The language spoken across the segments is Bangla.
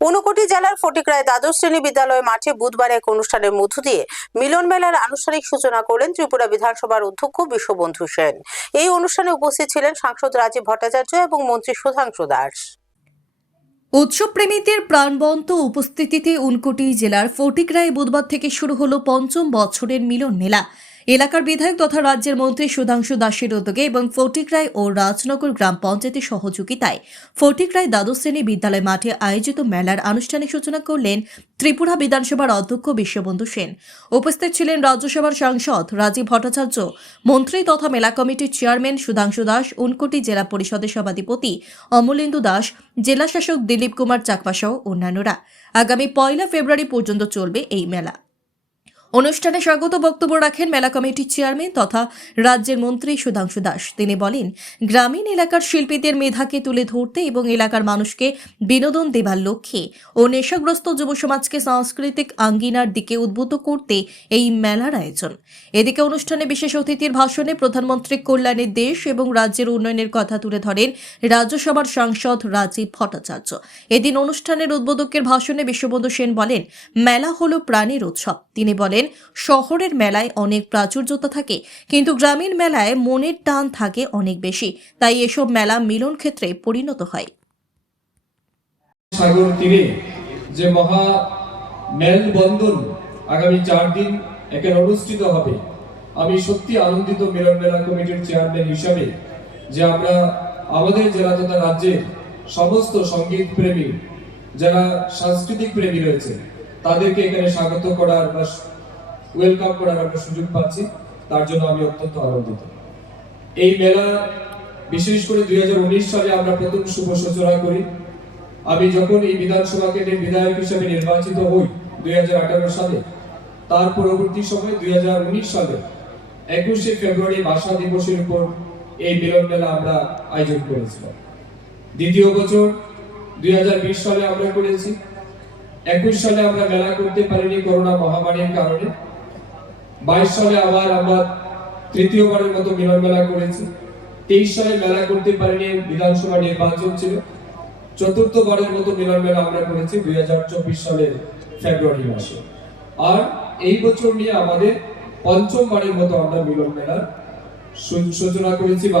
ঊনকোটি জেলার ফটিকরায় দ্বাদশ শ্রেণী বিদ্যালয় মাঠে বুধবার এক অনুষ্ঠানের মধ্য দিয়ে মিলন মেলার আনুষ্ঠানিক সূচনা করলেন ত্রিপুরা বিধানসভার অধ্যক্ষ বিশ্ববন্ধু সেন। এই অনুষ্ঠানে উপস্থিত ছিলেন সাংসদ রাজীব ভট্টাচার্য এবং মন্ত্রী সুধাংশু দাস। উৎসব প্রেমীদের প্রাণবন্ত উপস্থিতিতে ঊনকোটি জেলার ফটিকরায় বুধবার থেকে শুরু হলো পঞ্চম বছরের মিলন মেলা। এলাকার বিধায়ক তথা রাজ্যের মন্ত্রী সুধাংশু দাসের উদ্যোগে এবং ফটিকরায় ও রাজনগর গ্রাম পঞ্চায়েতের সহযোগিতায় ফটিকরায় দ্বাদশ শ্রেণী বিদ্যালয় মাঠে আয়োজিত মেলার আনুষ্ঠানিক সূচনা করলেন ত্রিপুরা বিধানসভার অধ্যক্ষ বিশ্ববন্ধু সেন। উপস্থিত ছিলেন রাজ্যসভার সাংসদ রাজীব ভট্টাচার্য, মন্ত্রী তথা মেলা কমিটির চেয়ারম্যান সুধাংশু দাস, ঊনকোটি জেলা পরিষদের সভাধিপতি অমলেন্দু দাস, জেলা শাসক দিলীপ কুমার চাকমা সহ অন্যান্যরা। আগামী 1 ফেব্রুয়ারি পর্যন্ত চলবে এই মেলা। অনুষ্ঠানে স্বাগত বক্তব্য রাখেন মেলা কমিটির চেয়ারম্যান তথা রাজ্যের মন্ত্রী সুধাংশু দাস। তিনি বলেন, গ্রামীণ এলাকার শিল্পীদের মেধাকে তুলে ধরতে এবং এলাকার মানুষকে বিনোদন দেবার লক্ষ্যে ও নেশাগ্রস্ত যুব সমাজকে সাংস্কৃতিক আঙ্গিনার দিকে উদ্বুদ্ধ করতে এই মেলার আয়োজন। এদিকে অনুষ্ঠানে বিশেষ অতিথির ভাষণে প্রধানমন্ত্রী কল্যাণের দেশ এবং রাজ্যের উন্নয়নের কথা তুলে ধরেন রাজ্যসভার সাংসদ রাজীব ভট্টাচার্য। এদিন অনুষ্ঠানের উদ্বোধকের ভাষণে বিশ্ববন্ধু সেন বলেন, মেলা হলো প্রাণের উৎসব। তিনি বলেন, শহরের মেলায় অনেক প্রাচুর্যতা থাকে, কিন্তু গ্রামীণ মেলায় মনের টান থাকে অনেক বেশি। তাই এসব মেলা মিলন ক্ষেত্রে পরিণত হয়। সাগর তীরে যে মহা মেলবন্ধন আগামী 4 দিন এখানে অনুষ্ঠিত হবে, আমি সত্যি আনন্দিত মিলন মেলা কমিটির চেয়ারম্যান হিসাবে যে আমরা আমাদের জেলা তথা রাজ্যের সমস্ত সঙ্গীত প্রেমী যারা সাংস্কৃতিক প্রেমী রয়েছে তাদেরকে এখানে স্বাগত করার বা ওয়েলকাম করার একটা সুযোগ পাচ্ছি, তার জন্য আমি অত্যন্ত আনন্দিত। এই মেলা বিশেষ করে 2019 সালে আমরা প্রথম শুভ সূচনা করি। আমি যখন এই বিধানসভা কেন্দ্রের বিধায়ক হিসেবে নির্বাচিত হই 2018 সালে, তার পরবর্তী সময় 2019 সালে 21 ফেব্রুয়ারি ভাষা দিবসের উপর এই মিলন মেলা আমরা আয়োজন করেছিলাম। দ্বিতীয় বছর 2020 সালে আমরা করেছি। 21 সালে আমরা মেলা করতে পারিনি করোনা মহামারীর কারণে। 22 সালে আবার আমরা তৃতীয়বারের মতো মিলন মেলা করেছি। 23 সালে মেলা করতে পারিনি, বিধানসভা নির্বাচন ছিল। চতুর্থবারের মতো মিলন মেলা আমরা করেছি 2024 সালের ফেব্রুয়ারি মাসে। আর এই বছর নিয়ে আমাদের পঞ্চমবারের মতো আমরা মিলন মেলার সূচনা করেছি বা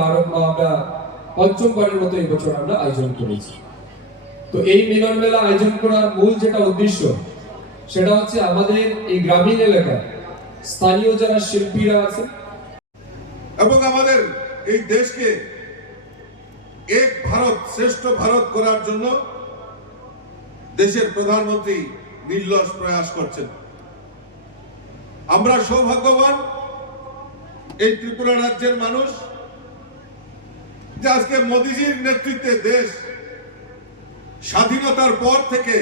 আমরা পঞ্চমবারের মতো এই বছর আমরা আয়োজন করেছি। তো এই মিলন মেলা আয়োজন করার মূল যেটা উদ্দেশ্য সেটা হচ্ছে আমাদের এই গ্রামীণ এলাকায় স্থানীয় যারা শিল্পীরা আছে এবং আমাদের এই দেশকে এক ভারত শ্রেষ্ঠ ভারত করার জন্য দেশের প্রধানমন্ত্রী নির্লস প্রয়াস করছেন। আমরা সৌভাগ্যবান এই ত্রিপুরা রাজ্যের মানুষ যে আজকে মোদিজির নেতৃত্বে দেশ স্বাধীনতার পর থেকে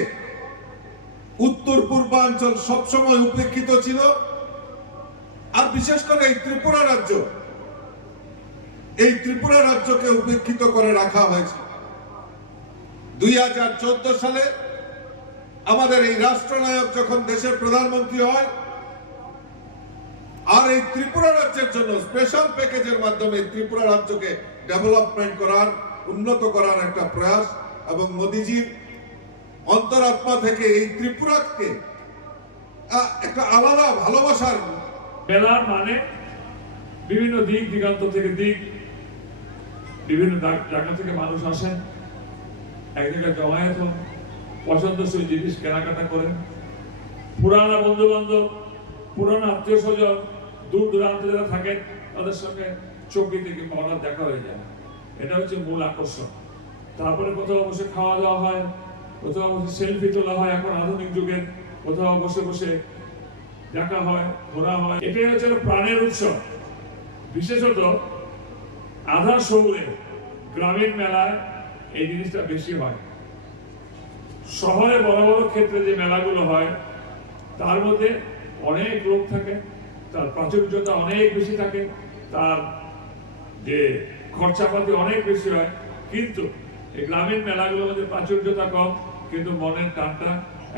উত্তর পূর্বাঞ্চল সবসময় উপেক্ষিত ছিল। আর বিশেষ করে এই ত্রিপুরা রাজ্যকে উপেক্ষিত করে রাখা হয়েছে। 2014 সালে আমাদের এই রাষ্ট্রনায়ক যখন দেশের প্রধানমন্ত্রী হয় আর এই ত্রিপুরা রাজ্যের জন্য স্পেশাল প্যাকেজের মাধ্যমে ত্রিপুরা রাজ্যকে ডেভেলপমেন্ট করার, উন্নত করার একটা প্রয়াস এবং মোদিজির অন্তরাত্মা থেকে এই ত্রিপুরাকে একটা আলাদা ভালোবাসার মেলার মানে বিভিন্ন দিক দিগান্ত থেকে বিভিন্ন জায়গা থেকে মানুষ আসেন, এক জায়গায় জমায়েত হন, পছন্দসই জিনিস কেনাকাটা করেন। পুরানা বন্ধু বান্ধব, পুরানো আত্মীয় স্বজন, দূর দূরান্তে যারা থাকেন তাদের সঙ্গে চৌকিতে কিংবা হঠাৎ দেখা হয়ে যায়। এটা হচ্ছে মূল আকর্ষণ। তারপরে কোথাও বসে খাওয়া দাওয়া হয়, কোথাও বসে সেলফি তোলা হয়, এখন আধুনিক যুগের কোথাও বসে বসে দেখা হয়, ঘোরা হয়। এটাই হচ্ছে প্রাণের উৎসব। বিশেষত আধা শহুরে গ্রামীণ মেলায় এই জিনিসটা বেশি হয়। শহরে বড় বড় ক্ষেত্রে যে মেলাগুলো হয় তার মধ্যে অনেক লোক থাকে, তার প্রাচুর্যতা অনেক বেশি থাকে, তার যে খরচাপাতি অনেক বেশি হয়। কিন্তু এই গ্রামীণ মেলাগুলোর মধ্যে প্রাচুর্যতা কম, কিন্তু মনের টানটা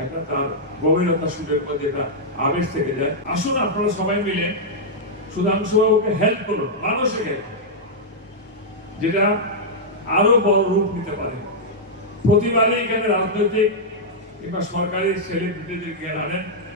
একটা তার গভীরতা সুযোগের মধ্যে একটা আবেশ থেকে যায়। আসুন আপনারা সবাই মিলে সুধাংশু বাবুকে হেল্প করুন, মানসিক হেল্প, যেটা আরো বড় রূপ নিতে পারে। প্রতিবারই এখানে রাজনৈতিক কিংবা সরকারি সেলিব্রিটিদের জ্ঞান আনেন